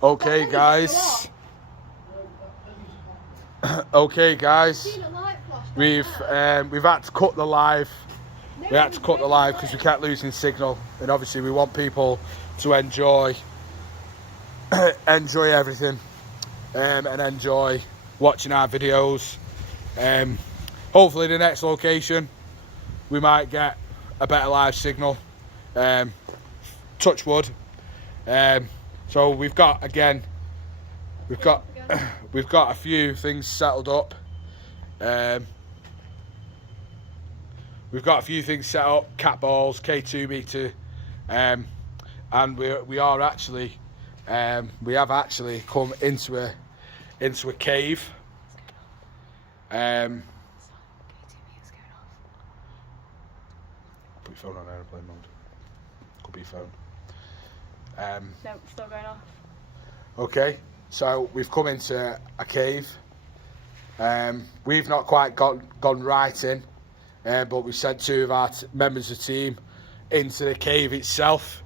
Okay, guys. Okay, guys. We've had to cut the live. We had to cut the live because we kept losing signal, and obviously we want people to enjoy everything, and enjoy watching our videos. Hopefully, the next location we might get a better live signal. Touch wood. So we've got we've got a few things settled up. We've got a few things set up, cat balls, K2 meter, and we have actually come into a cave. Put your phone on airplane mode. Could be your phone. No, it's still going off. Okay, so we've come into a cave. We've not quite gone right in, but we sent two of our members of the team into the cave itself.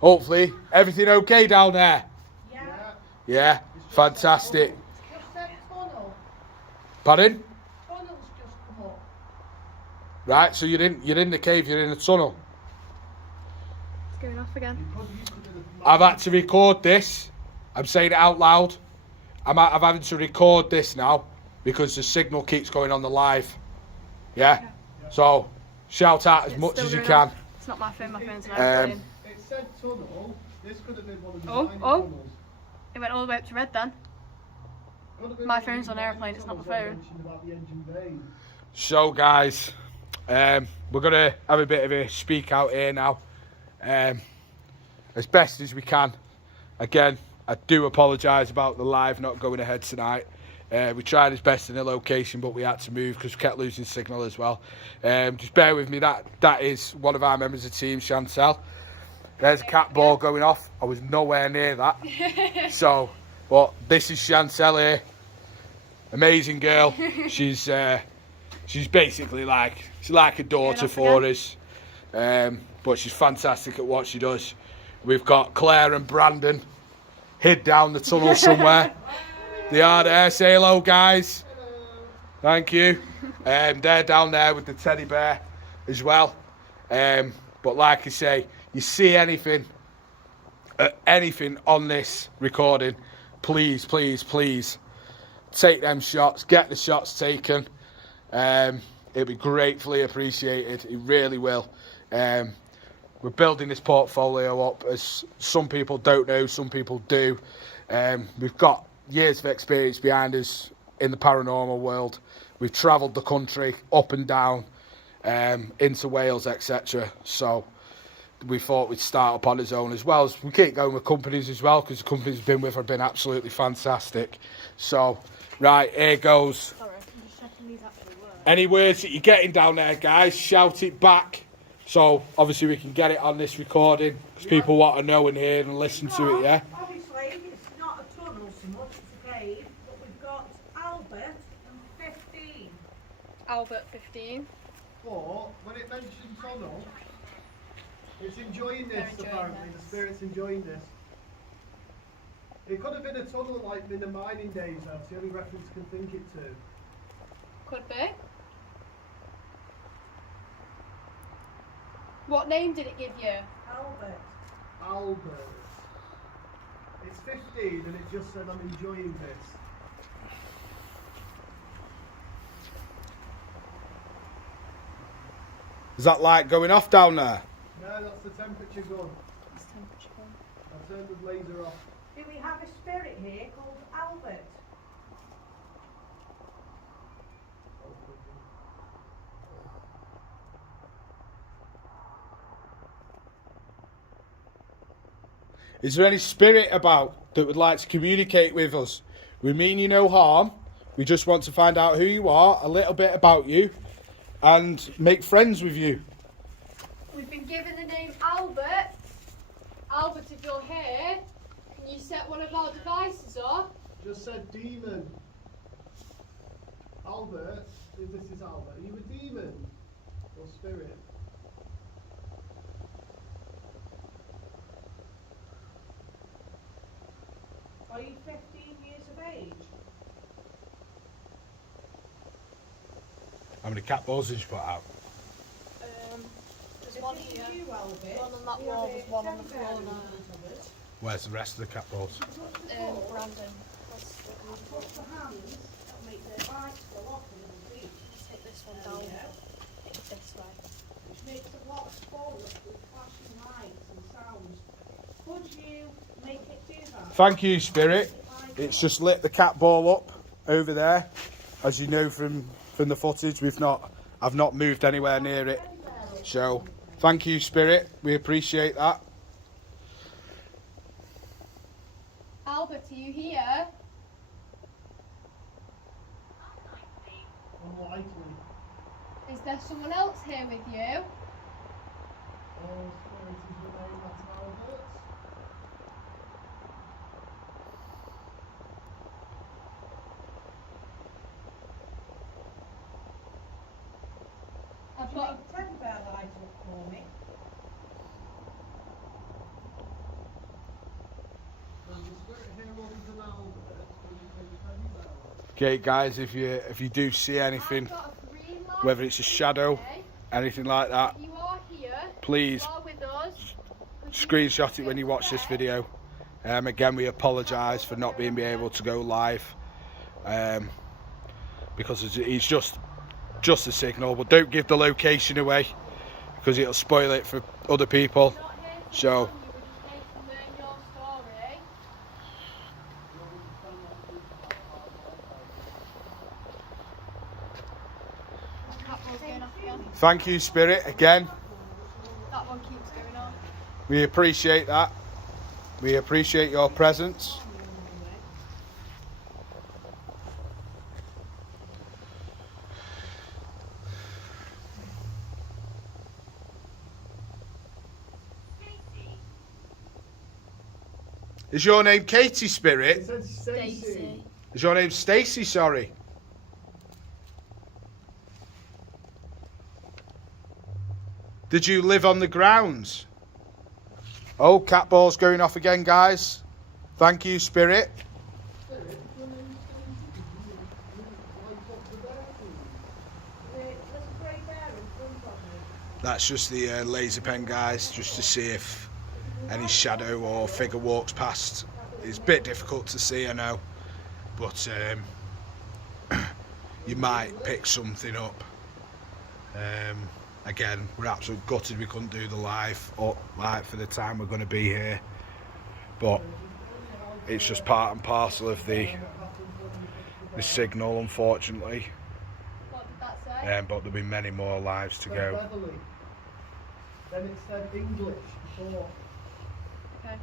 Hopefully, everything okay down there? Yeah. Yeah, fantastic. Just that tunnel. Pardon? Tunnel's just come up. Right, so you're in the cave, you're in the tunnel. It's going off again. I've had to record this. I'm saying it out loud. I'm having to record this now because the signal keeps going on the live. Yeah? So, shout out as much as you can. It's not my phone, my phone's an airplane. It said tunnel. This could have been one of the Oh, tiny oh. tunnels. It went all the way up to red then. Could have been My one of phone's the on tiny airplane, it's not my tunnels I phone. mentioned about the engine bay. So, guys, we're going to have a bit of a speak out here now. As best as we can. Again, I do apologise about the live not going ahead tonight. We tried as best in the location, but we had to move because we kept losing signal as well. Just bear with me. That is one of our members of the team, Chantel. There's a cat ball going off. I was nowhere near that. So, but this is Chantel here. Amazing girl. She's basically like a daughter for us. But she's fantastic at what she does. We've got Claire and Brandon hid down the tunnel somewhere. They are there. Say hello, guys. Thank you. They're down there with the teddy bear as well. But like I say, you see anything on this recording, please, please, please take them shots. Get the shots taken. It'll be gratefully appreciated. It really will. We're building this portfolio up, as some people don't know, some people do. We've got years of experience behind us in the paranormal world. We've travelled the country up and down, into Wales, etc. So we thought we'd start up on his own, as well as we keep going with companies as well, because the companies we've been with have been absolutely fantastic. So, right, here goes. Sorry, I'm just checking these actually work. Any words that you're getting down there, guys, shout it back. So, obviously, we can get it on this recording, because people want to know and hear and listen to it, yeah? Obviously, it's not a tunnel so much, it's a cave, but we've got Albert and 15. Albert 15. But when it mentioned tunnel, it's enjoying this. They're enjoying Apparently, this. the spirit's enjoying this. It could have been a tunnel like in the mining days. That's the only reference I can think it to. Could be. What name did it give you? Albert. Albert. It's 15 and it just said I'm enjoying this. Is that light going off down there? No, that's the temperature gun. It's temperature one. I turned the laser off. Do we have a spirit here called Albert? Is there any spirit about that would like to communicate with us? We mean you no harm. We just want to find out who you are, a little bit about you, and make friends with you. We've been given the name Albert. Albert, if you're here, can you set one of our devices off? Just said demon. Albert, this is Albert. Are you a demon or spirit? Are you 15 years of age? How many cat balls did you put out? There's If one it here. was you, Albert, One on that we wall, had there's a one on the teddy floor bear in now. front of us. Where's the rest of the cat balls? Brandon. Put the hands that make the lights go off a little bit. Take this one There down. we go. It's this way. Which makes a lot of spoilers with flashing lights and sounds. Could you make it do that? Thank you, Spirit. It's just lit the cat ball up over there. As you know from the footage, I've not moved anywhere near it. So, thank you, Spirit. We appreciate that. Albert, are you here? Unlikely. Is there someone else here with you? All spirits is your name, that's Albert. I've Could you got. make the teddy bear light up for me? And the spirit here wasn't an Albert, but you made a teddy bear. Okay, guys, if you do see anything, I've got a green light. whether it's a shadow, Okay. anything like that, You are here. please You are with us. Could you screenshot it when you watch this check? video. Again, we apologise for not being able to go live because it's just a signal, but don't give the location away because it'll spoil it for other people. We're not here to So- harm you, we're just here to learn your story. That one's going off again. Thank you, Spirit, again. That one keeps going on. We appreciate that. We appreciate your presence. Is your name Katie, It Spirit? said Stacey. Is your name Stacey, sorry? Did you live on the grounds? Oh, cat ball's going off again, guys. Thank you, Spirit. There's a grey bear in front of me. That's just the laser pen, guys, just to see if any shadow or figure walks past. It's a bit difficult to see, I know, but you might pick something up. Again, we're absolutely gutted we couldn't do the live for the time we're going to be here, but it's just part and parcel of the signal, unfortunately. What did that say? But there'll be many more lives to Said go. Beverly. Then it said English before. Okay.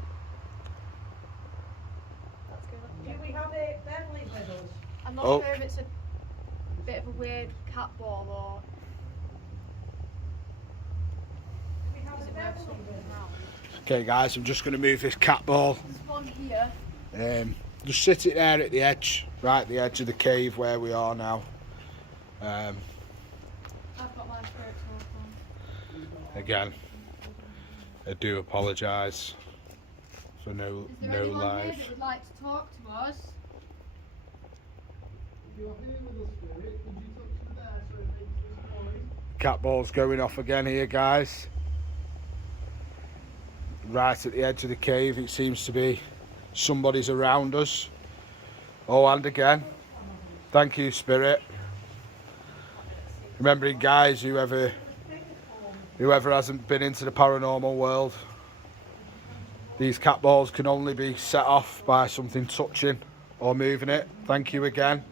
That's going off Do again. we have a Beverly with us? I'm not Oh. sure if it's a bit of a weird cat ball or Do we have is a it Beverly something with us? around. Okay, guys, I'm just going to move this cat ball. There's one here. Just sit it there at the edge, right at the edge of the cave where we are now. I've got my spiritual one. Again, I do apologise for no Is there no anyone live. here that would like to talk to us? If you're here with us, Spirit, could you touch the bear so it makes this noise? Cat ball's going off again here, guys. Right at the edge of the cave, it seems to be somebody's around us. Oh, and again, thank you, Spirit. Remembering, guys, whoever hasn't been into the paranormal world, these cat balls can only be set off by something touching or moving it. Thank you again.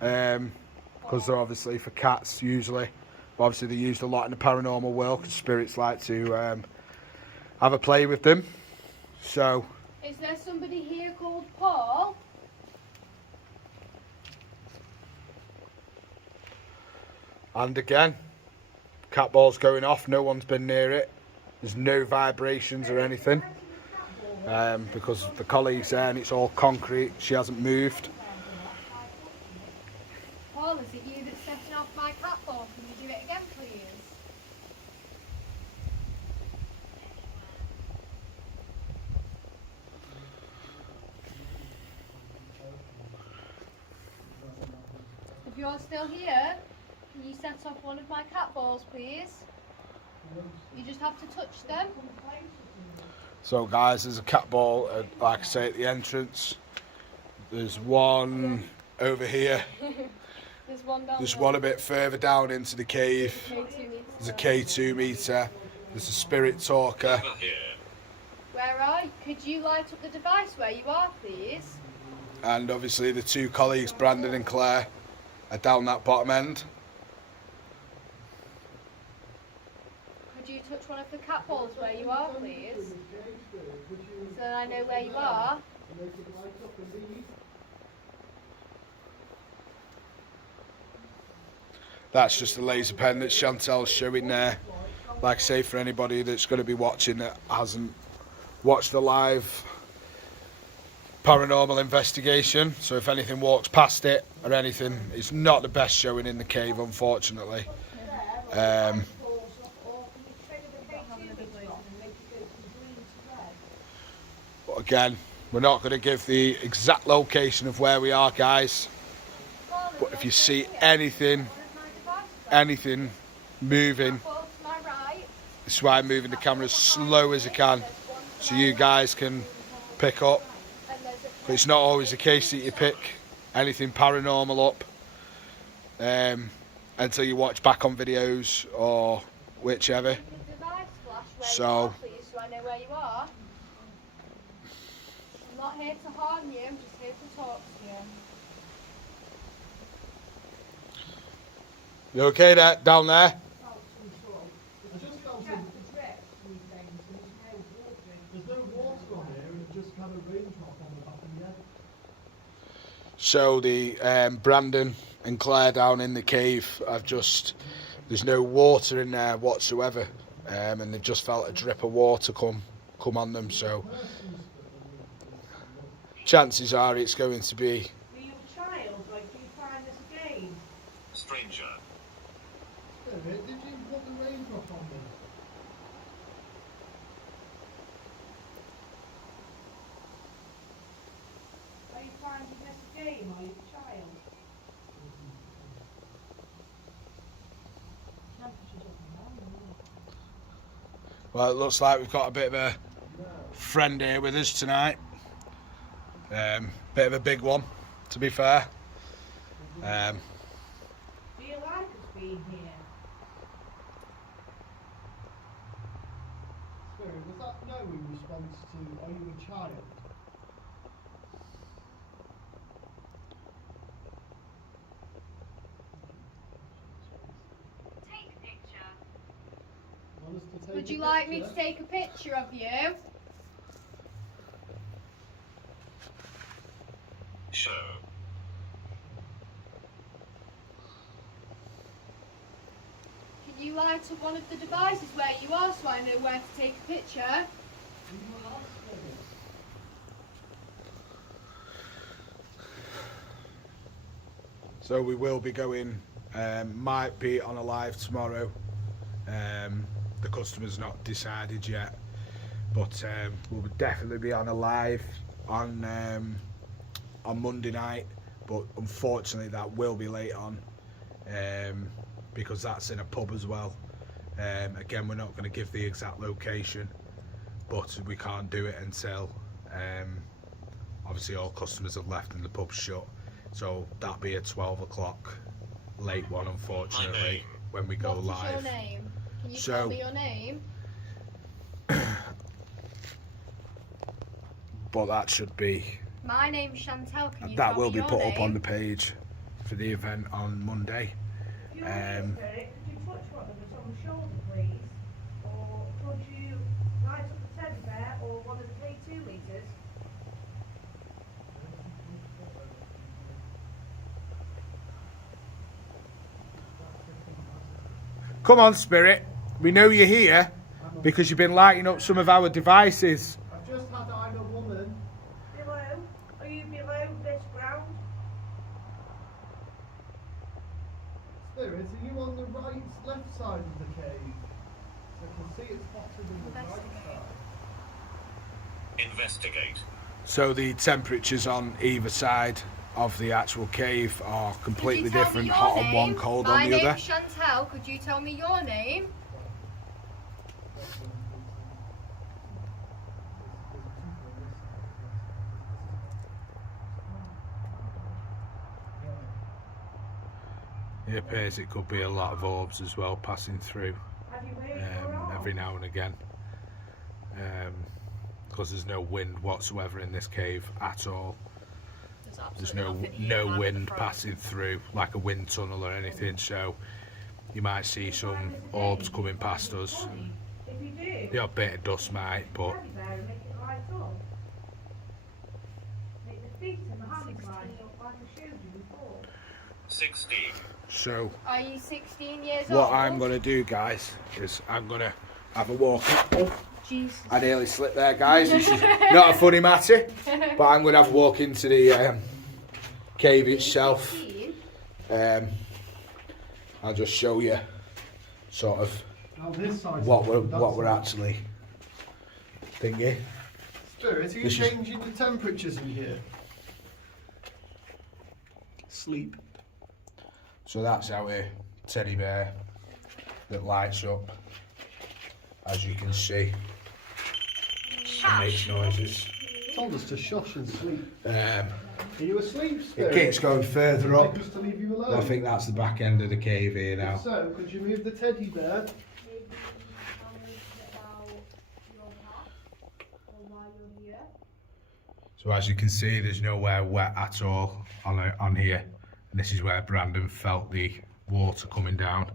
Because they're obviously for cats usually. But obviously they're used a lot in the paranormal world because spirits like to have a play with them. So, Is there somebody here called Paul? and again, cat ball's going off. No one's been near it. There's no vibrations or anything. Because the colleague's there and it's all concrete. She hasn't moved. Paul, is it you that's setting off my cat ball? Can you do it again, please? If you're still here, can you set off one of my cat balls, please? You just have to touch them. So guys, there's a cat ball, like I say, at the entrance. There's one over here. There's one down There's there. one a bit further down into the cave. K2 meter. There's a K2 meter. There's a spirit talker. Where are you? Could you light up the device where you are, please? And obviously the two colleagues, Brandon and Claire, are down that bottom end. Could you touch one of the cat balls where you are, please? So that I know where you are. That's just the laser pen that Chantel's showing there. Like I say, for anybody that's going to be watching that hasn't watched the live paranormal investigation, so if anything walks past it or anything, it's not the best showing in the cave, unfortunately. But again, we're not going to give the exact location of where we are, guys. But if you see anything moving, this is why I'm moving the camera as slow as I can, so you guys can pick up. But it's not always the case that you pick anything paranormal up until you watch back on videos or whichever. So I know where you are. I'm not here to harm you, I'm just here to talk to you. you okay there, down there? I just felt there's no water on here and it just kind of raindrop on the back of the head. So the Brandon and Claire down in the cave have just, there's no water in there whatsoever, and they've just felt a drip of water come on them, so chances are it's going to be. Were you a child? Like, do you find this a game? Stranger. Spirit, did you put the raindrop on me? Are you finding this a game? Are you a child? Well, it looks like we've got a bit of a friend here with us tonight. Bit of a big one, to be fair. Do you like us being here? Spirit, was that no in response to, are you a child? Take a picture. Want us to take Would a you like me picture? to take a picture of you? Show. Can you light up one of the devices where you are so I know where to take a picture? So we will be going, might be on a live tomorrow. The customer's not decided yet, but we'll definitely be on a live on Monday night. But unfortunately, that will be late on because that's in a pub as well. Again, we're not going to give the exact location, but we can't do it until obviously all customers have left and the pub's shut. So that'll be a 12 o'clock late one, unfortunately, when we go What is live. your name? Can you So- tell me your name? But that should be, My name's Chantel. Can you that tell will me be your put name? up on the page for the event on Monday. If you're here, Spirit, could you touch one of us on the shoulder, please? Or could you light up the teddy bear or one of the K2 meters? Come on, Spirit. We know you're here because you've been lighting up some of our devices. I've just had I'm a woman. Below? Are you below this ground? Spirit, are you on the right, left side of the cave? So I can see it's hotter than the right side. Investigate. So the temperature's on either side of the actual cave are completely Could you tell me different, your hot on one, name? cold My on the other. name's Chantel. Could you tell me your name? It appears it could be a lot of orbs as well passing through Have you waited for every now and again, because there's no wind whatsoever in this cave at all. There's no wind passing through like a wind tunnel or anything, so you might see some orbs coming past us. If you do, The odd bit of dust might, but teddy bear and make it light up. Make the feet and the hands light up like I showed you before. 16. so Are you 16 years what old? I'm going to do, guys, is I'm going to have a walk. Oh, Jesus. I nearly slipped there, guys. This is not a funny matter, but I'm going to have a walk into the cave itself. 16? I'll just show you sort of Now this side's what different, that we're side. actually thinking. Spirit, are you This is- changing the temperatures in here? Sleep. So that's our teddy bear that lights up, as you can see, and makes noises. Told us to shush and sleep. Um, Are you asleep, it Spirit? keeps going further Like up. us to leave you alone? I think that's the back end of the cave here now. So, could you move the teddy bear? Maybe tell me about your past or why you're here. So as you can see, there's nowhere wet at all on here. And this is where Brandon felt the water coming down,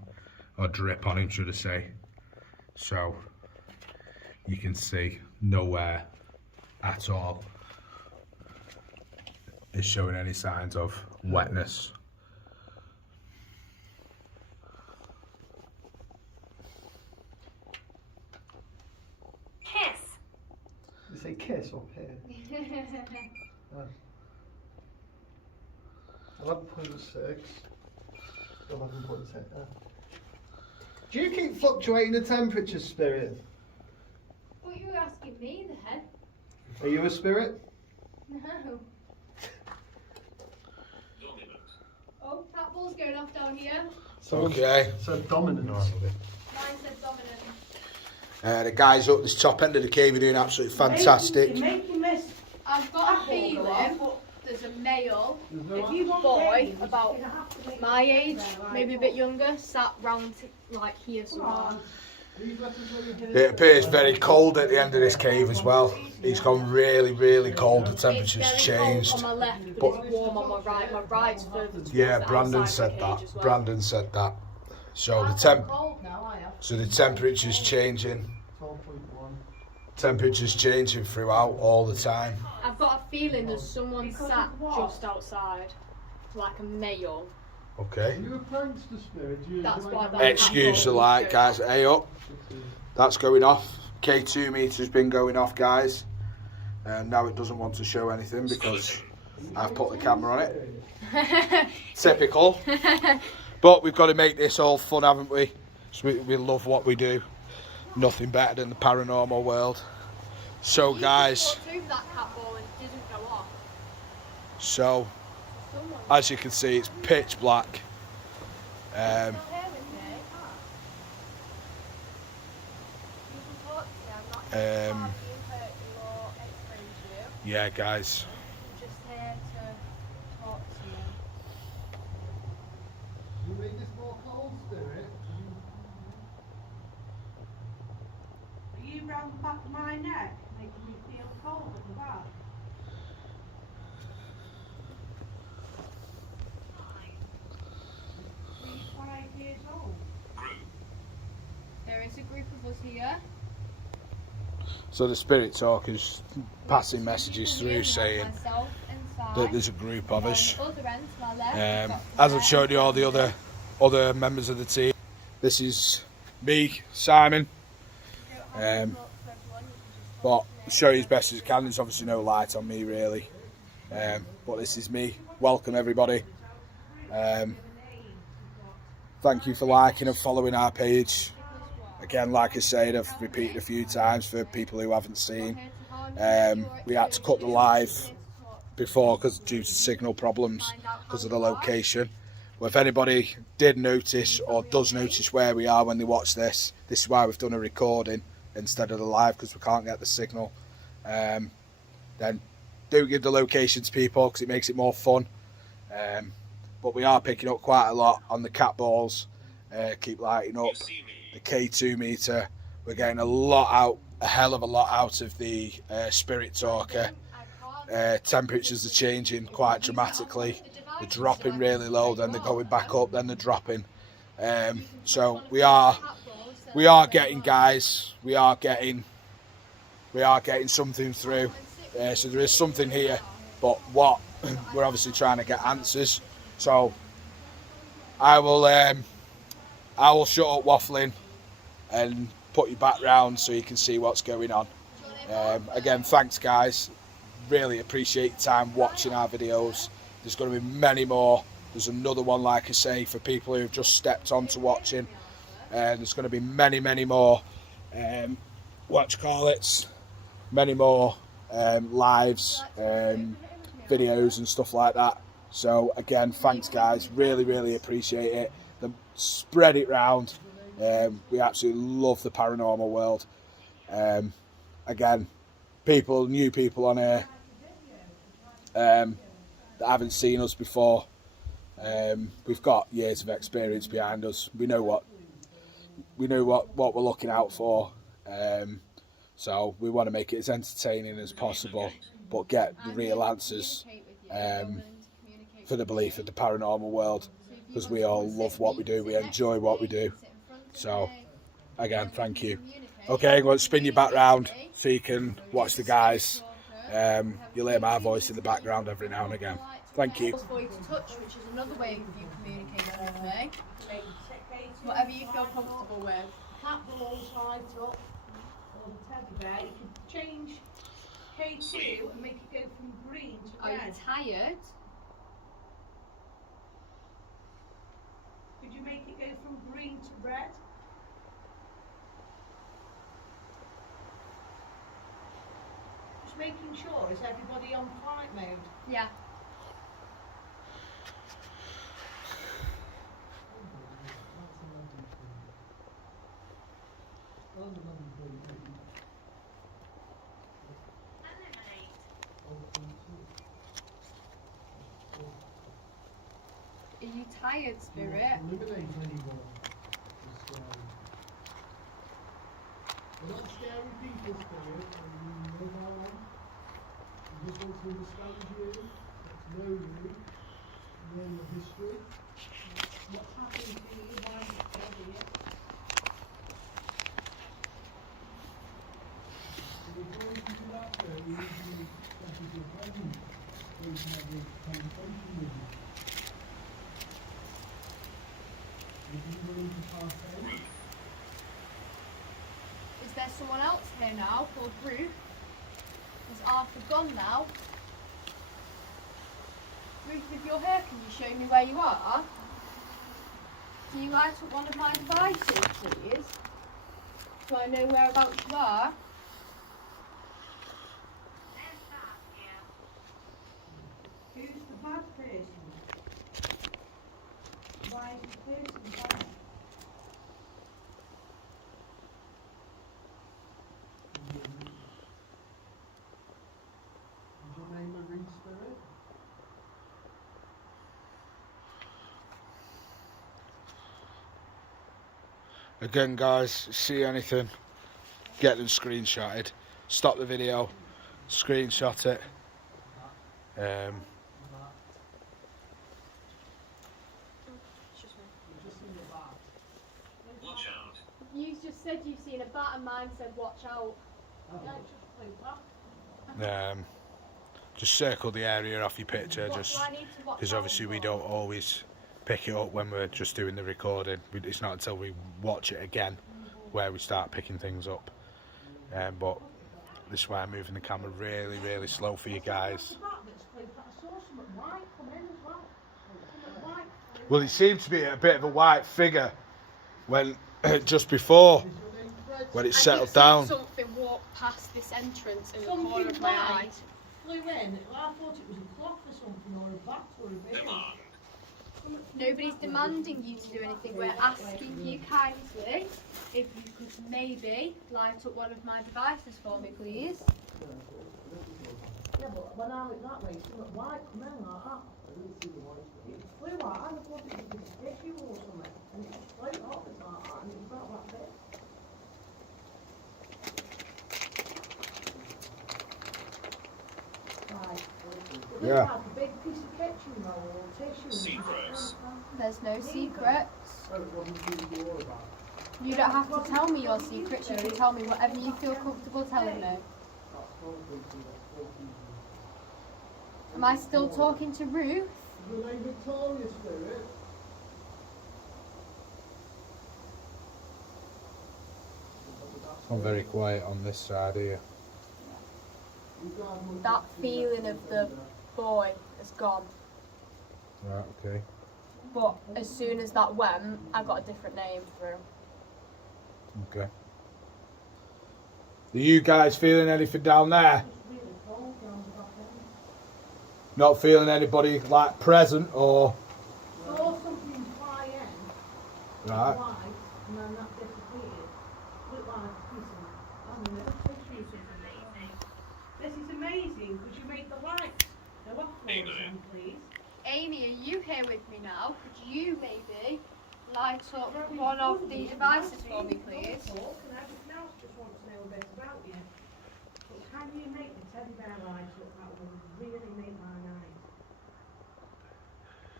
or drip on him, should I say. So you can see nowhere at all is showing any signs of wetness. Kiss. You say kiss or pear? 11.6. 11.6. Do you keep fluctuating the temperature, Spirit? What you were asking me then? Are you a spirit? No. Dominant. Oh, that ball's going off down here. Okay. So dominant. Mine said dominant. The guys up this top end of the cave are doing absolutely fantastic. You're making this. I've got a feeling there's a male If you want boy babies, about you're gonna have to make my the age, teddy bear maybe a light bit up. younger, sat round like here somewhere. It appears very cold at the end of this cave as well. It's gone really, really cold. The It's temperature's very cold changed. on my left, But- it's warm on my right. My right's further towards Yeah, the Brandon outside said of the that. cage as well. Brandon said that. So the I've got temp, cold now, I have. so the temperature's changing. 12.1. Temperature's changing throughout all the time. I've got a feeling there's someone Because sat of what? just outside, like a male. Okay. Are you a prankster, Spirit? Do you, That's do you why like that- that? Excuse the light, guys. Hey up. That's going off. K2 meter's been going off, guys. And now it doesn't want to show anything because I've put the camera on it. Typical. But we've got to make this all fun, haven't we? So we love what we do. Nothing better than the paranormal world. So guys, Walked over that cat ball and it doesn't go off. so Someone. as you can see, it's pitch black. Still here with me. You can talk to me. I'm not here to Um, harm you, hurt you, or expose you. Yeah, guys. I'm just here to talk to you. You made this more cold, Spirit? Are you round the back of my neck, making me feel cold at the back? Are you 5 years old? Group. There is a group of us here. So the spirit talker's passing messages through saying Myself inside. that there's a group of And us. on the other end, to my left, we've got As I've showed you all the other members of the team, this is me, Simon. But show you as best as I can. There's obviously no light on me really, but this is me. Welcome everybody. Thank you for liking and following our page. Again, like I said, I've repeated a few times for people who haven't seen. We had to cut the live before because due to signal problems because of the location. Well, if anybody did notice or does notice where we are when they watch this, this is why we've done a recording instead of the live, because we can't get the signal. Then do give the location to people because it makes it more fun. But we are picking up quite a lot on the cat balls. Keep lighting up the K2 meter. We're getting a hell of a lot out of the spirit talker. Temperatures are changing quite dramatically. They're dropping really low, then they're going back up, then they're dropping. So we are getting, guys. We are getting something through. So there is something here, but what we're obviously trying to get answers. So I will shut up waffling and put you back round so you can see what's going on. Again, thanks guys. Really appreciate your time watching our videos. There's going to be many more. There's another one, like I say, for people who've just stepped on to watching. There's going to be many more many more lives, videos and stuff like that. So again, thanks guys, really appreciate it. Spread it round. We absolutely love the paranormal world. Again, new people on here that haven't seen us before. We've got years of experience behind us. We know what we're looking out for. So we want to make it as entertaining as possible, but get the real answers for the belief of the paranormal world, because we all love what we do, we enjoy what we do. So again, thank you. Okay, I'm going to spin you back round so you can watch the guys. You'll hear my voice in the background every now and again. Thank you. For you to touch, which is another way of you communicating with me. Whatever you feel comfortable with. Cat balls right up, or the teddy bear. You can change K2 and make it go from green to Are you red. tired? Could you make it go from green to red? Just making sure, is everybody on flight mode? Yeah. Are you tired, Spirit? Eliminate anyone who's scary. We're not scary people, Spirit, and you know how long. We just want to understand you, get to know you, know your history. What's happening to you? Why is it over you? So before we can do that, we usually start with your presence, so we can have a conversation with you. Would you be willing to partake? Is there someone else here now called Ruth? Is Arthur gone now? Ruth, if you're here, can you show me where you are? Do you light up one of my devices, please? So I know whereabouts you are. Who's the bad person? Why is the person bad? Is your name a ring spirit? Again guys, see anything, get them screenshotted. Stop the video, screenshot it. Watch out. You just said you've seen a bat and mine said watch out. Yeah, just like that. Just circle the area off your picture, What just do I need to watch because out obviously we for? don't always pick it up when we're just doing the recording. It's not until we watch it again where we start picking things up. But this is why I'm moving the camera really slow for you guys. Well, it seemed to be a bit of a white figure when just before when it settled down. Something walked past this entrance in the Something corner of my eye. white. flew in, I thought it was a cloth or something, or a bat or a bin. Demand. Nobody's demanding you to do anything. We're asking you kindly if you could maybe light up one of my devices for me, please. Yeah, but when I went that way, something white come in like that. It flew out, I thought it was a tissue or something, and it just flew off like that, and it was about that big. Right. It Yeah. looked like a big piece of kitchen roll or tissue. Secrets. There's no secrets. Oh, it wasn't too sure about. You don't have to tell me your secrets. You can tell me whatever you feel comfortable telling me. That's probably too much. Am I still talking to Ruth? The name Victoria Spirit. I'm very quiet on this side here. That feeling of the boy is gone. Right, okay. But as soon as that went, I got a different name for him. Okay. Are you guys feeling anything down there? Not feeling anybody like present or Saw something fly in, right? white, and then that disappeared. Looked like a piece of, I don't know, tissue or something. This is amazing. Could you make the lights go off for us then, please? Amy, are you here with me now? Could you maybe light up one of the devices for me, please? Talk and everything else, just want to know a bit about you. But can you make the teddy bear lights up? That would really make my night.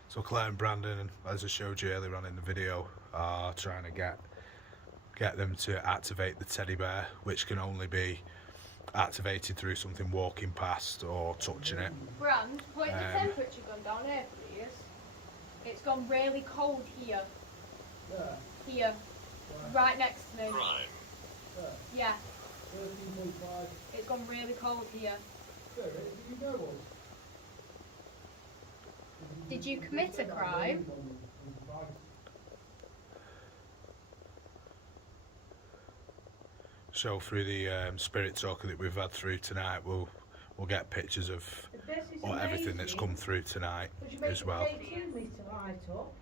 So Claire and Brandon, as I showed you earlier on in the video, are trying to get them to activate the teddy bear, which can only be activated through something walking past or touching it. Brand, point the temperature gun down here, please. It's gone really cold here. There. Here. Right next to me. Crime. There. Yeah, 13.5 it's gone really cold here. Spirit. Do you know us? Did you commit a crime? So through the spirit talker that we've had through tonight, we'll get pictures of This is or everything that's come amazing. through tonight Could you make as well. the 18 metre light up?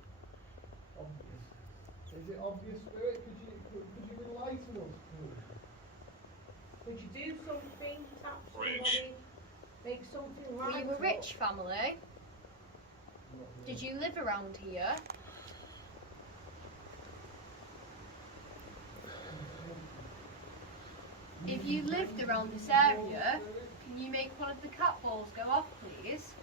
Obvious. Is it obvious, Spirit? Could you enlighten us, please? Could you do something, tap Rich. somebody, make something Were light you a up? rich family? Did you live around here? If you lived around this area, can you make one of the cat balls go off, please?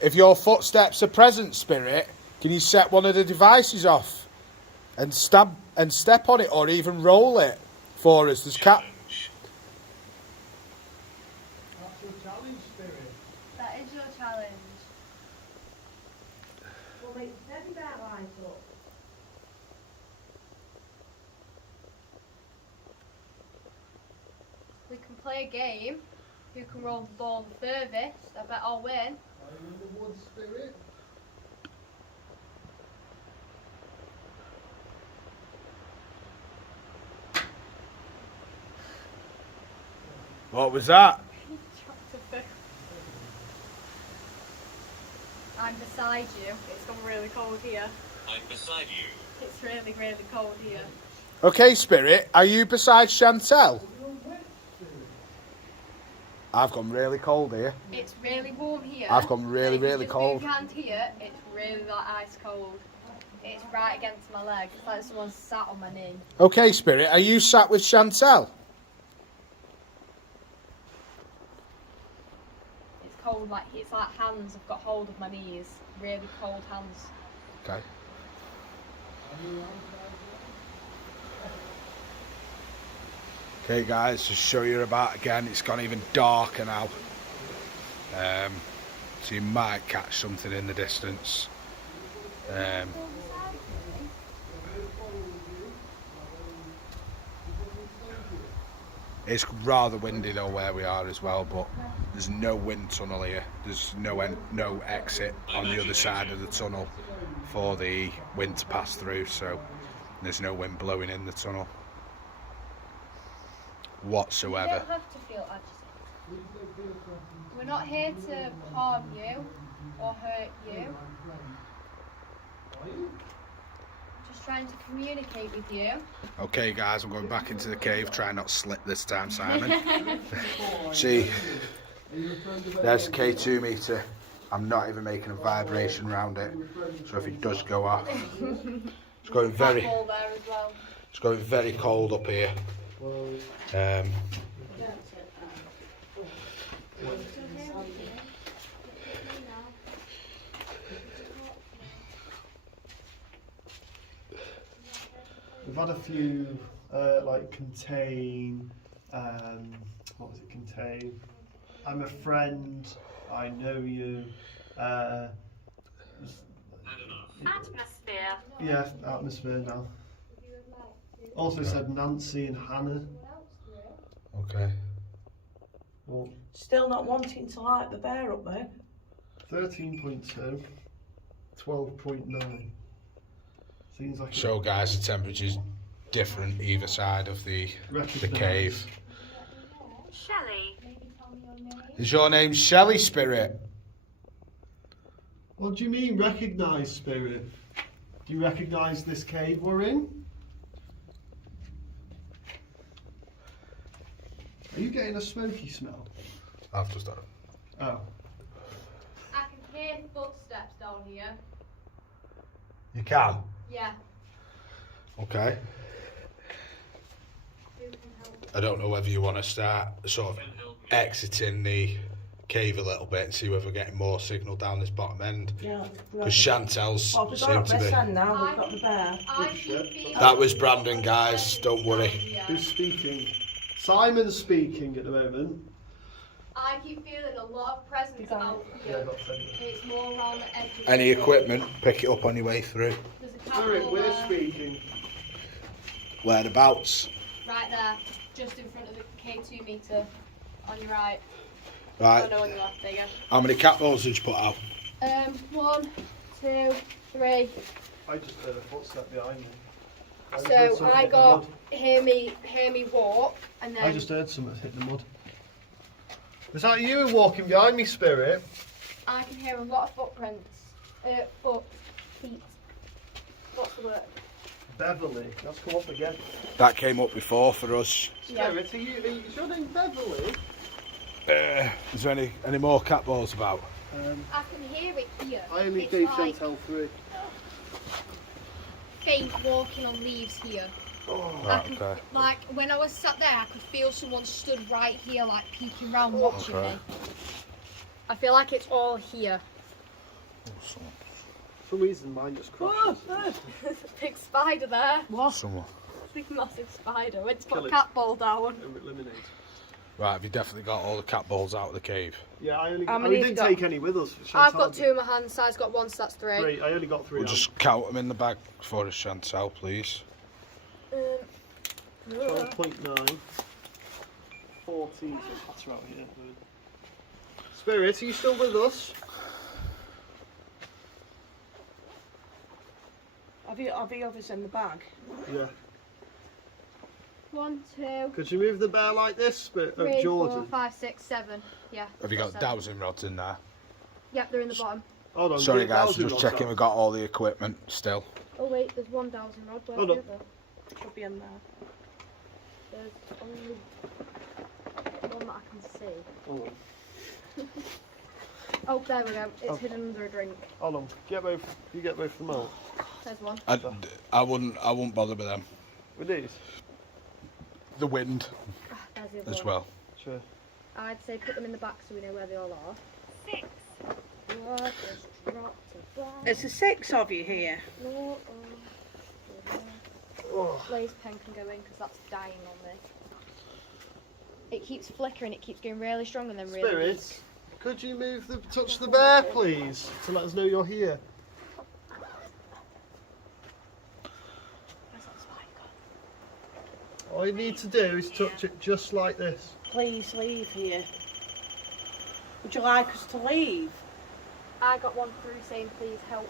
If your footsteps are present, Spirit, can you set one of the devices off and step on it or even roll it for us? There's cat. Challenge. That's your challenge, Spirit. That is your challenge. We'll make the teddy bear light up. We can play a game. Who can roll the ball the furthest? I bet I'll win. Are you in the woods, Spirit? What was that? I'm beside you. It's gone really cold here. I'm beside you. It's really, really cold here. Okay, Spirit, are you beside Chantel? You're a witch, Spirit. I've gone really cold here. It's really warm here. I've gone really, and if you really just cold. Move your hand here, it's really like ice cold. It's right against my leg. It's like someone sat on my knee. Okay, Spirit, are you sat with Chantel? It's cold, like it's like hands have got hold of my knees. Really cold hands. Okay. Okay, guys, to show you about again, it's gone even darker now. So you might catch something in the distance. It's rather windy though where we are as well, but there's no wind tunnel here. There's no exit on the other side of the tunnel. for the wind to pass through, so there's no wind blowing in the tunnel You whatsoever. don't have to feel agitated. We're not here to harm you or hurt you. Just trying to communicate with you. Okay guys, I'm going back into the cave. Try not to slip this time, Simon. See, there's the K2 meter. I'm not even making a vibration around it, so if it does go off, it's going very, Ball there as well. it's going very cold up here. We've had a few, like contain, what was it, contain? I'm a friend, I know you, Atmosphere. yeah, atmosphere now. Also said Nancy and Hannah. Okay. Well, Still not wanting to light the bear up though. 13.2, 12.9. Seems like So guys, the temperature's different either side of the cave. Shelley. Is your name Shelley, Spirit? What do you mean, recognise, Spirit? Do you recognise this cave we're in? Are you getting a smoky smell? I've just done it. Oh. I can hear footsteps down here. You can? Yeah. Okay. Who can help? I don't know whether you want to start sort of exiting the cave a little bit and see whether we're getting more signal down this bottom end. Yeah. Because Chantel's Well, we've got seem up to this be. end now, we've got the bear. I keep feeling That was Brandon, guys. Don't worry. Who's speaking? Simon's speaking at the moment. I keep feeling a lot of presence out Yeah, here. got 10 minutes. It's more around the edge of Any the equipment, pick it up on your way through. There's a Spirit, couple we're speaking. Whereabouts? right there, just in front of the K2 meter on your right. Oh Right. no, on your left, there you How many cat balls did you put out? go. 1, 2, 3. I just heard a footstep behind me. just heard So something I hit the got mud. hear me walk, and then I just heard something hit the mud. Is that you walking behind me, Spirit? I can hear a lot of footprints. Feet. What's the word? Beverly. That's come up again. That came up before for us. Yeah. Spirit, is your name Beverly? Is there any more cat balls about? I can hear it here. I only It's gave like Chantel 3. faint walking on leaves here. I Right, could, okay. like when I was sat there, I could feel someone stood right here, like peeking round, watching Okay. me. I feel like it's all here. For some reason, mine just crashed. There's a big spider there. Someone. Big massive spider. Went to Kill put a it. cat ball down. Eliminate. Right, have you definitely got all the cat balls out of the cave? Yeah, I How only many have didn't you got? take any with us. I've Chantal got did. 2 in my hand. Si's got 1, so that's 3. 3. I only got 3. We'll just count them in the bag for us, Chantal, please. 12.9. 14. So that's right here. Spirit, are you still with us? Are the others in the bag? Yeah. 1, 2, Could you move the bear like this, Spirit? 3, 4, Jordan. 5, 6, 7. Yeah. Have you got 7. dowsing rods in there? Yep, they're in the bottom. Hold on. Sorry get guys, dowsing just rods checking out. we've got all the equipment still. Oh wait, there's 1 dowsing rod. Where's Hold the on. other? Should be in there. There's only 1 that I can see. Hold on. Oh, there we go. It's Oh. hidden under a drink. Hold on. Get both. You get both of them out. There's 1. I wouldn't bother with them. With these? The wind There's the other as one. well. Sure. I'd say put them in the back so we know where they all are. 6. What just dropped a bomb? There's a 6 of you here. No, Oh. Blaze pen can go in because that's dying on me. It keeps flickering, it keeps getting really strong and then really weak. Spirit, could you touch the bear, please, to let us know you're here? Where's that spider gone? All you need to do is touch it just like this. Please leave here. Would you like us to leave? I got 1 through saying please help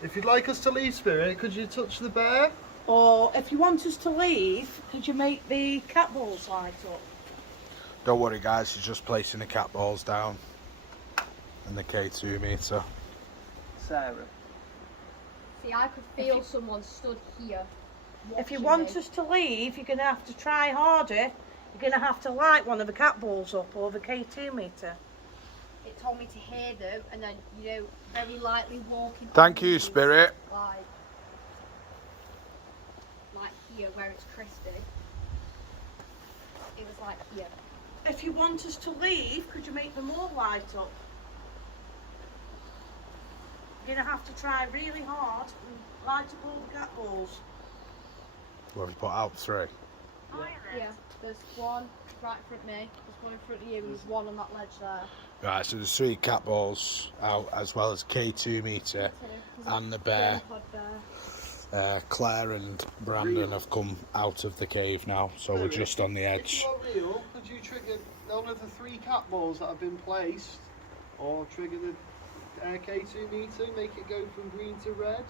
me. If you'd like us to leave, Spirit, could you touch the bear? Or if you want us to leave, could you make the cat balls light up? Don't worry, guys. She's just placing the cat balls down and the K2 meter. Sarah. See, I could feel someone stood here. If you watching want me. us to leave, you're going to have to try harder. You're going to have to light one of the cat balls up or the K2 meter. It told me to hear them and then, very lightly walking. Thank you, underneath, Spirit. Like here, where it's crispy. It was like here. If you want us to leave, could you make them all light up? You're going to have to try really hard and light up all the cat balls. Well, we put out 3. Yeah, there's one right in front of me, there's one in front of you, and there's one on that ledge there. Right, so there's 3 cat balls out, as well as K2 meter and the bear. Claire and Brandon have come out of the cave now, so we're just on the If edge. you are real, could you trigger one of the 3 cat balls that have been placed? Or trigger the K2 meter, make it go from green to red?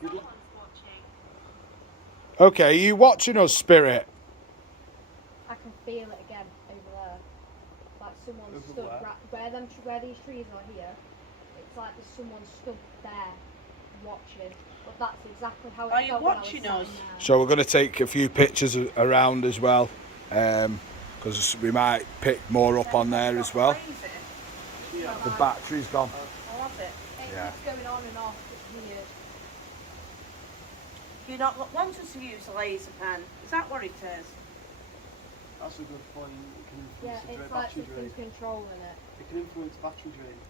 Someone's watching. Okay, are you watching us, Spirit? I can feel it again over there. Like someone Over stood where? where these trees are here. It's like there's someone stood there watching. But that's exactly how it Are you felt when I was watching sat us? in there. So we're going to take a few pictures around as well, because we might pick more up on there as well. Yeah. The battery's gone. I love it. It Yeah. keeps going on and off. It's weird. Do you not want us to use a laser pen? Is that what it is? That's a good point. It can Yeah, influence the it's like battery drain. something's controlling it. It can influence battery drain.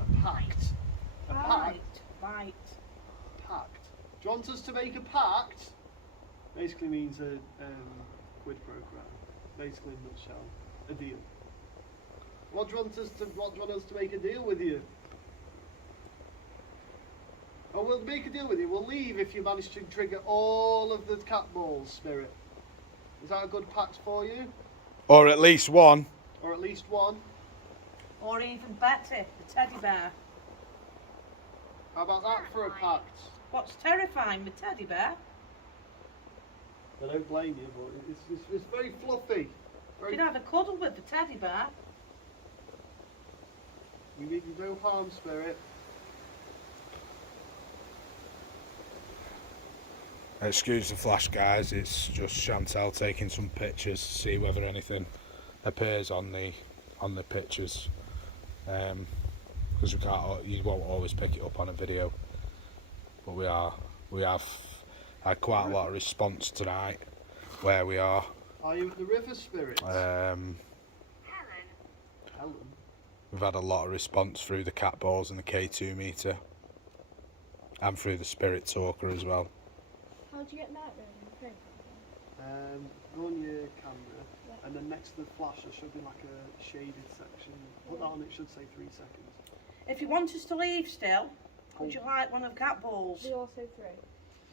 A pact. A pact. Right. Pact. Do you want us to make a pact? Basically means a quid pro quo. Basically, in a nutshell, a deal. What do you want us to make a deal with you? Oh, we'll make a deal with you. We'll leave if you manage to trigger all of the cat balls, Spirit. Is that a good pact for you? Or at least one. Or at least one? Or even better, the teddy bear. How about that for a pact? What's terrifying, the teddy bear? I don't blame you, but it's very fluffy. You Very, can have a cuddle with the teddy bear. we mean you no harm, Spirit. Excuse the flash, guys. It's just Chantal taking some pictures to see whether anything appears on the pictures. Because you won't always pick it up on a video. But we have had quite a lot of response tonight where we are. Are you at the river, Spirit? Helen. Helen. We've had a lot of response through the cat balls and the K2 meter, and through the spirit talker as well. How'd you get night vision? Go on your camera, Yeah. and then next to the flash there should be like a shaded section. Put that on, it should say 3 seconds. If you want us to leave still, would you like one of the cat balls? We also 3.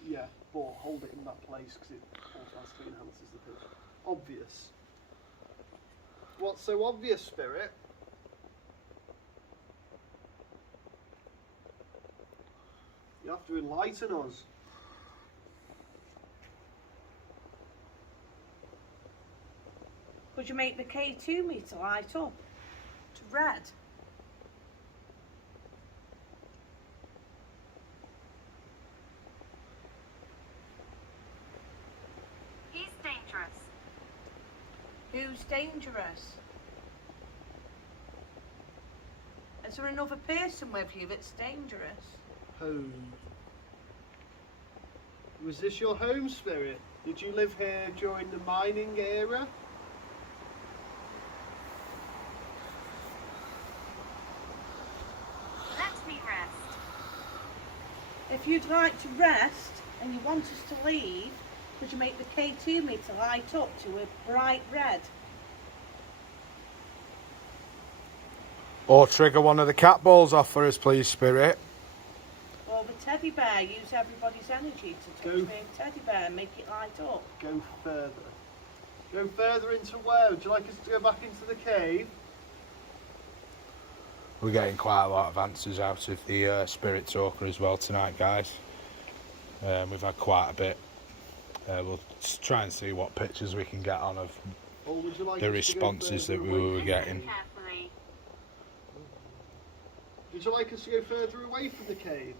Yeah, but hold it in that place because it automatically enhances the picture. Obvious. What's so obvious, Spirit? You have to enlighten us. Could you make the K2 meter light up to red? He's dangerous. Who's dangerous? Is there another person with you that's dangerous? Home. Was this your home, Spirit? Did you live here during the mining era? Let me rest. If you'd like to rest and you want us to leave, could you make the K2 meter light up to a bright red? Or trigger one of the cat balls off for us, please, Spirit. Or the teddy bear, use everybody's energy to touch Go. the teddy bear and make it light up. Go further. Go further into where? Would you like us to go back into the cave? We're getting quite a lot of answers out of the spirit talker as well tonight, guys. We've had quite a bit. We'll try and see what pictures we can get on of Or would you like the us to go responses that further we away were from- getting. Carefully. Would you like us to go further away from the cave?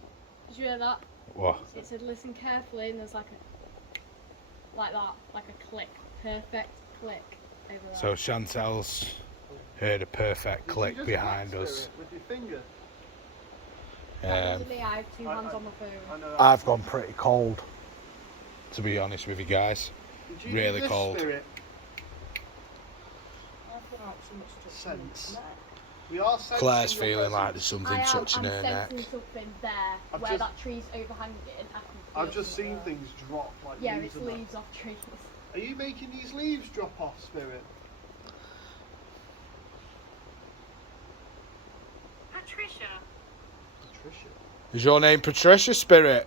Did you hear that? What? It said listen carefully, and there's like a, like that, like a click, perfect click over there. So Chantel's heard a perfect Did you click just behind whisper us. it with your finger? That Um, wasn't me, I have 2 hands on my phone. I know. I've gone pretty cold, to be honest with you guys. Did you really do this, cold. Spirit? I've got out so much stuff in Sense. there. We are sensing Claire's your feeling like presence. there's I something am, touching I'm her neck. sensing something there, I've where just- that tree's overhanging. I can feel I've just something seen there. things drop like Yeah, leaves it's and that. leaves off trees. Are you making these leaves drop off, Spirit? Patricia. Patricia. Is your name Patricia, Spirit?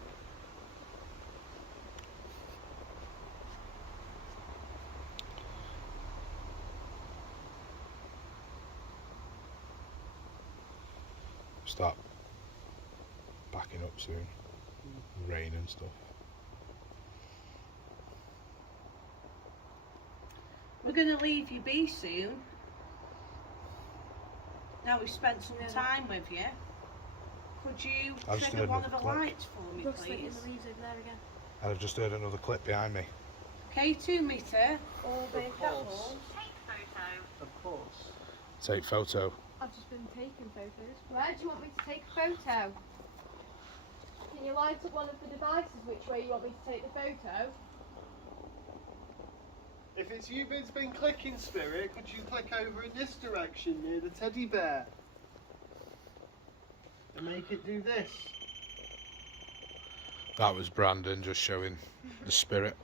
Start backing up soon. Rain and stuff. We're going to leave you be soon. Now we've spent some time with you. Could you I'll just trigger do one of the another clip. lights for me, Rustling in please? the leaves over there again. I've just heard another clip behind me. K2 meter. All Of the course. catwalks. Take photo. Of course. Take photo. I've just been taking photos. Where do you want me to take a photo? Can you light up one of the devices which way you want me to take the photo? If it's you that's been clicking, Spirit, could you click over in this direction near the teddy bear? And make it do this. That was Brandon just showing the spirit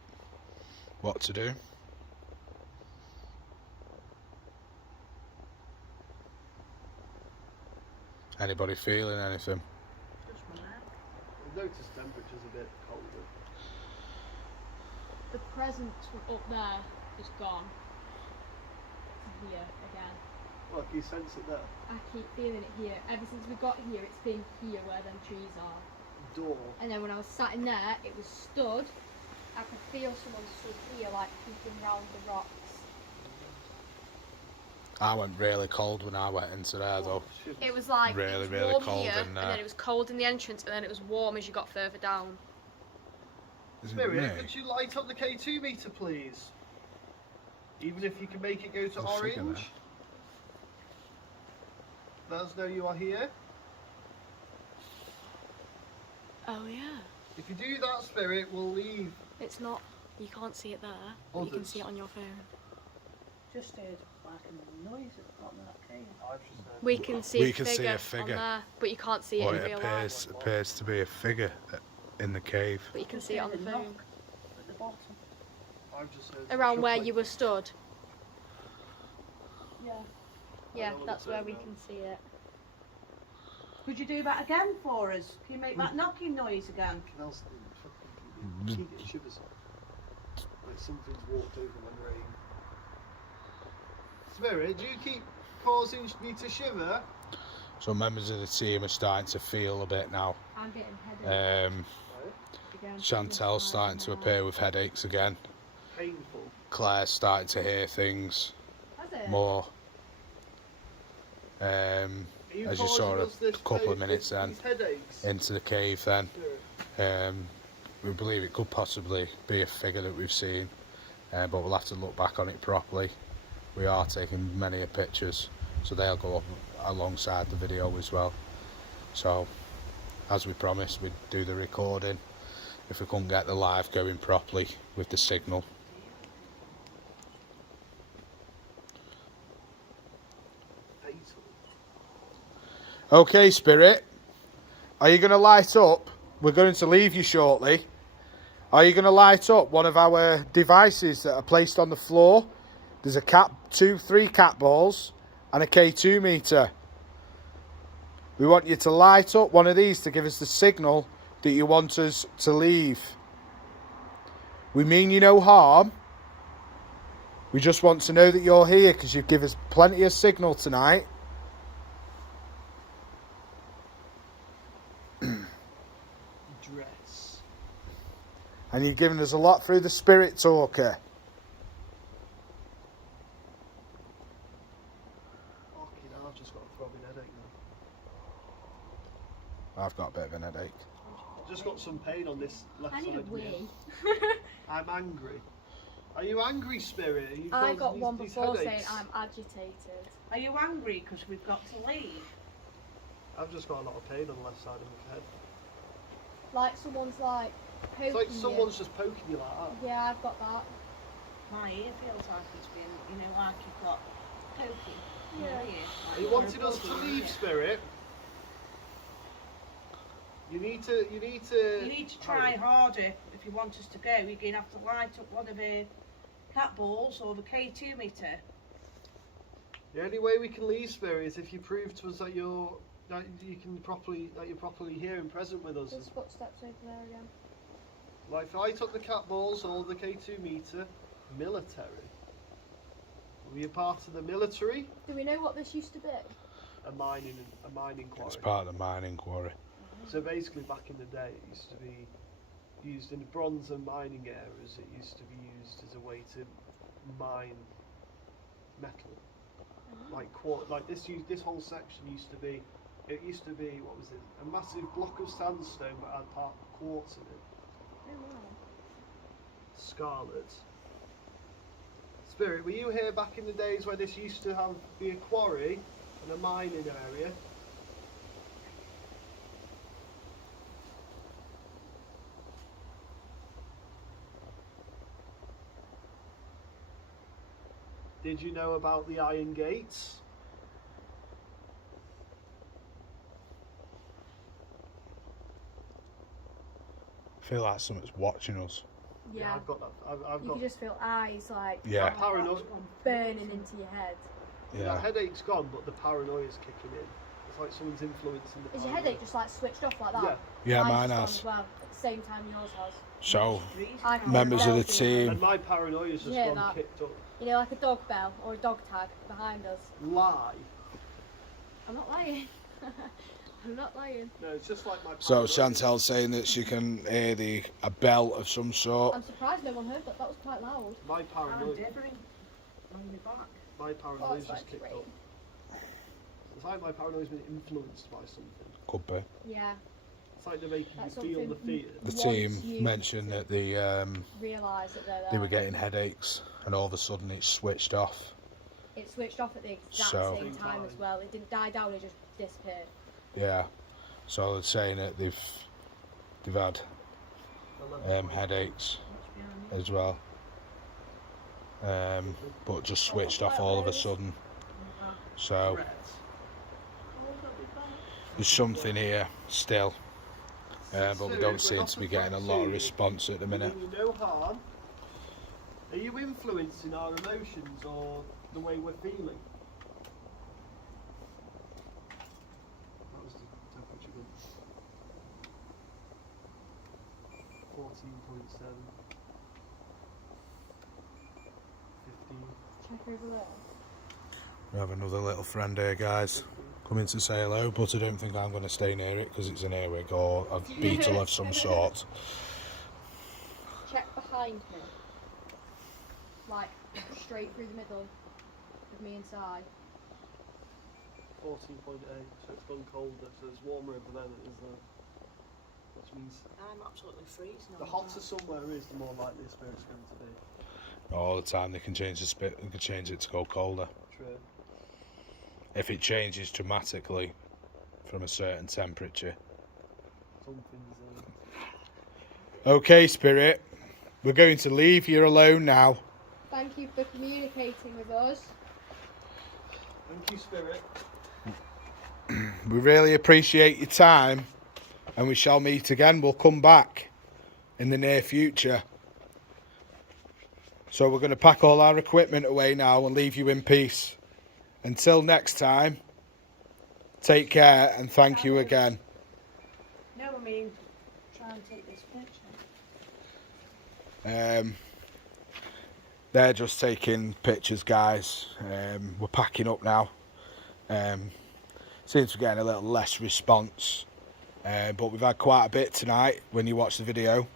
what to do. Anybody feeling anything? Just my neck. I've noticed temperature's a bit colder. The presence from up there is gone. To here again. Look, you sense it there. I keep feeling it here. Ever since we got here, it's been here where them trees are. Door. And then when I was sat in there, it was stood. I could feel someone stood here, like peeking round the rocks. I went really cold when I went into there though. Shivers. It was like Really, it was really warm cold here, in and there. then it was cold in the entrance, and then it was warm as you got further down. Isn't it Spirit, me? could you light up the K2 meter, please? Even if you can make it go to There's a figure orange. Let us know you are here. Oh yeah. If you do that, Spirit, we'll leave. It's not. You can't see it there, but you can Others. see it on your phone. Just heard like a noise at the bottom of that cave. I've just heard. We can see We a can figure, see a figure. on there, but you can't see it Or in it real life. appears to be a figure in the cave. But you can Just see it on heard the a phone. knock at the bottom. I've just heard some Around where shuffling. you were stood. Yeah. Yeah, know what that's it's where at we now. can see it. Could you do that again for us? Can you make that knocking noise again? Canals fucking keep getting shivers. Like something's walked over my brain. Spirit, do you keep causing me to shiver? So members of the team are starting to feel a bit now. I'm getting headache again. Chantel's starting to appear with headaches again. Painful. Claire's starting to hear things Has it? more. Are you As you saw causing a us this couple of pain- minutes then. these headaches? Into the cave then. Spirit. We believe it could possibly be a figure that we've seen, but we'll have to look back on it properly. We are taking many pictures, so they'll go up alongside the video as well. So, as we promised, we'd do the recording if we couldn't get the live going properly with the signal. Fatal. Okay, Spirit, are you going to light up? We're going to leave you shortly. Are you going to light up one of our devices that are placed on the floor? There's a three cat balls and a K2 meter. We want you to light up one of these to give us the signal that you want us to leave. We mean you no harm. We just want to know that you're here because you've given us plenty of signal tonight. Dress. And you've given us a lot through the spirit talker. Fucking hell, I've just got a throbbing headache now. I've got a bit of an headache. I've just got some pain on this left I side. need a of my head. wee. I'm angry. Are you angry, Spirit? You've I these- got one these before saying headaches? I'm agitated. Are you angry because we've got to leave? I've just got a lot of pain on the left side of my head. Like someone's like poking It's like you. someone's just poking you like that. Yeah, I've got that. My ear feels like it's been, you know, like you've got poking in your Yeah. ear. Like He you've wanted got a us to bug in your leave, ear. Spirit. You need to. You need to try harder if you want us to go. You're going to have to light up one of the cat balls or the K2 meter. The only way we can leave, Spirit, is if you prove to us that you're properly here and present with us. There's footsteps over there again. Like if I took the cat balls or the K2 meter, military. Were you part of the military? Do we know what this used to be? A mining quarry. It's part of the mining quarry. So basically, back in the day, it used to be used in the bronze and mining eras. It used to be used as a way to mine metal, like this whole section used to be. It used to be, what was it? A massive block of sandstone, but had part quartz in it. Oh wow. Scarlet. Spirit, were you here back in the days where this used to be a quarry and a mining area? Did you know about the iron gates? I feel like someone's watching us. Yeah. I've got that. I've You got can just feel eyes like Yeah. paranoia. burning into your head. The Yeah. headache's gone, but the paranoia's kicking in. It's like someone's influencing the Is your paranoia. headache just like switched off like that? Yeah. Yeah, Mine's mine gone has. as well, at the same time yours has. So, I can members of the feel it. team. And my paranoia's just Yeah, gone that. kicked up. You know, like a dog bell or a dog tag behind us. Lie. I'm not lying. I'm not lying. No, it's just like my So paranoia. Chantel's saying that she can hear a bell of some sort. I'm surprised no one heard that. That was quite loud. My I'm paranoia. dithering on your back. My Oh, paranoia's it's just like kicked rain. up. It's like my paranoia's been influenced by something. Could be. Yeah. It's like they're making That's you feel the something- fear. The Once team you mentioned that realise that they're there. they were getting headaches, and all of a sudden it switched off. It switched off at the exact So- same time as well. It didn't die down, it just disappeared. Yeah. So they're saying that they've had headaches as well, but just switched off all of a sudden. So Threat. there's something here still, but we don't seem to be getting a lot of response at the minute. Meaning no harm. Are you influencing our emotions or the way we're feeling? That was the temperature gun. 14.7. 15. Check over there. We have another little friend here, guys, coming to say hello, but I don't think I'm going to stay near it because it's an earwig or a beetle of some sort. Check behind me. Like, straight through the middle of me inside. 14.8, so it's gone colder, so it's warmer over there than it is there. Which means I'm absolutely freezing. the hotter somewhere is, the more likely the spirit's going to be. All the time they can change they can change it to go colder. True. If it changes dramatically from a certain temperature. Something's. Okay, Spirit, we're going to leave you alone now. Thank you for communicating with us. Thank you, Spirit. We really appreciate your time, and we shall meet again. We'll come back in the near future. So we're going to pack all our equipment away now and leave you in peace. Until next time, take care and thank you again. No, I mean, try and take this picture. They're just taking pictures, guys. We're packing up now. Seems we're getting a little less response, but we've had quite a bit tonight when you watch the video.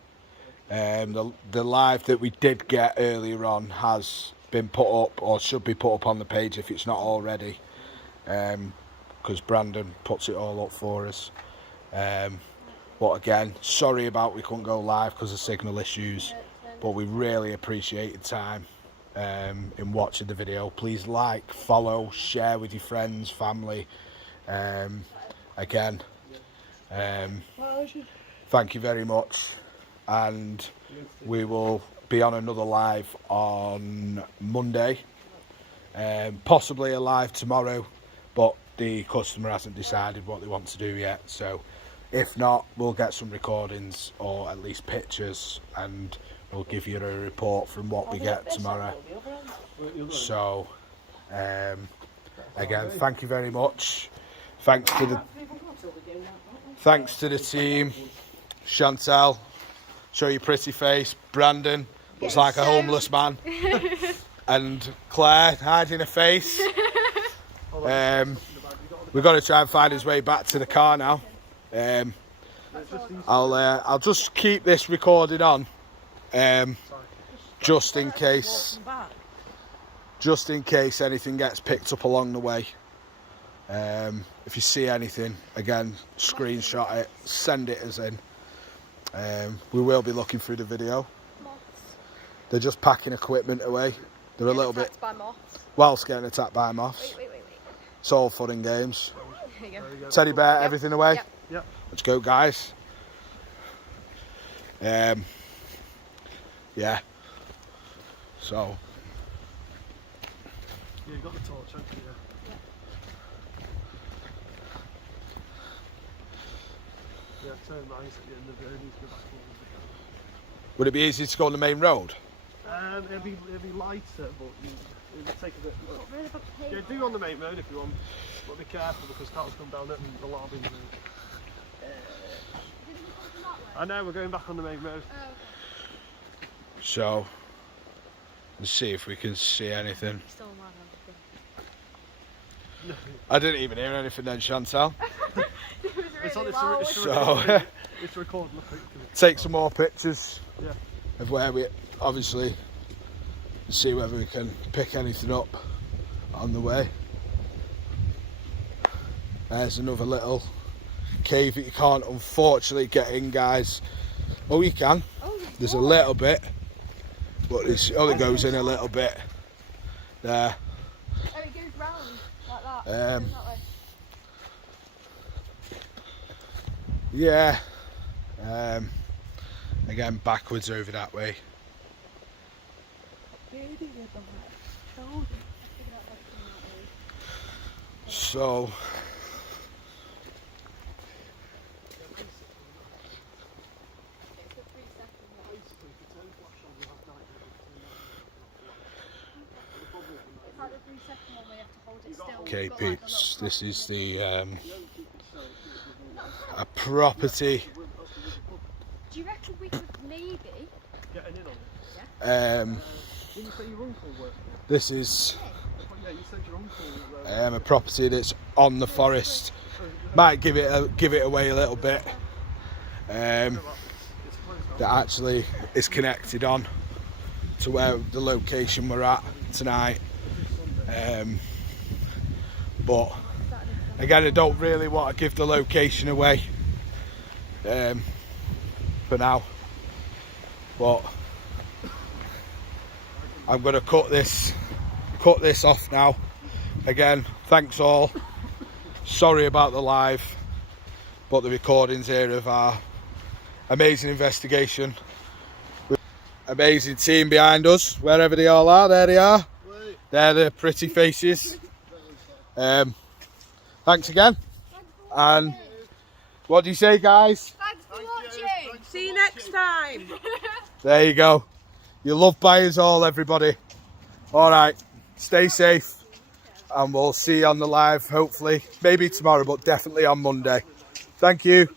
The live that we did get earlier on has been put up, or should be put up on the page if it's not already, because Brandon puts it all up for us. But again, sorry about we couldn't go live because of signal issues, but we really appreciate your time in watching the video. Please like, follow, share with your friends, family. Again, thank you very much, and we will be on another live on Monday, possibly a live tomorrow, but the customer hasn't decided what they want to do yet, so if not, we'll get some recordings or at least pictures, and we'll give you a report from what we get tomorrow. So again, thank you very much. Thanks to the team. Chantal, show your pretty face. Brandon looks like a homeless man. And Claire, hiding her face. We've got to try and find his way back to the car now. I'll just keep this recorded on, just in case anything gets picked up along the way. If you see anything, again, screenshot it, send it us in. We will be looking through the video. They're just packing equipment away. They're a little bit, whilst getting attacked by moths. Wait. It's all fun and games. There you go. Teddy bear, Yep. everything away. Yep. Yep. Let's go, guys. Yeah. So. Yeah, you got the torch, haven't you? Yeah, turn right at the end of the road. Needs to go back over. Would it be easy to go on the main road? It'll be lighter, but it'll take a bit. Yeah, do on the main road if you want, but be careful because cars come down it and the lobby. I know, we're going back on the main road. So, let's see if we can see anything. I didn't even hear anything then, Chantal. It's on So, it's recording. take some more pictures Yeah. of where we obviously see whether we can pick anything up on the way. There's another little cave that you can't unfortunately get in, guys. Oh, you can. There's a little bit, but it only goes in a little bit there. Oh, it goes round like that. That way. Yeah. Again, backwards over that way. So. Okay, peeps, this is the a property. Do you reckon we could maybe? Getting in on it. Did you say your uncle worked there? This is Yeah, you said your uncle. a property that's on the forest. Might give it away a little bit. That actually is connected on to where the location we're at tonight. But again, I don't really want to give the location away for now. But I'm going to cut this off now. Again, thanks all. Sorry about the live, but the recordings here of our amazing investigation. Amazing team behind us, wherever they all are. There they are. They're the pretty faces. Thanks again. And what do you say, guys? Thanks for watching. See you next time. There you go. You're loved by us all, everybody. All right, stay safe, and we'll see you on the live, hopefully. Maybe tomorrow, but definitely on Monday. Thank you.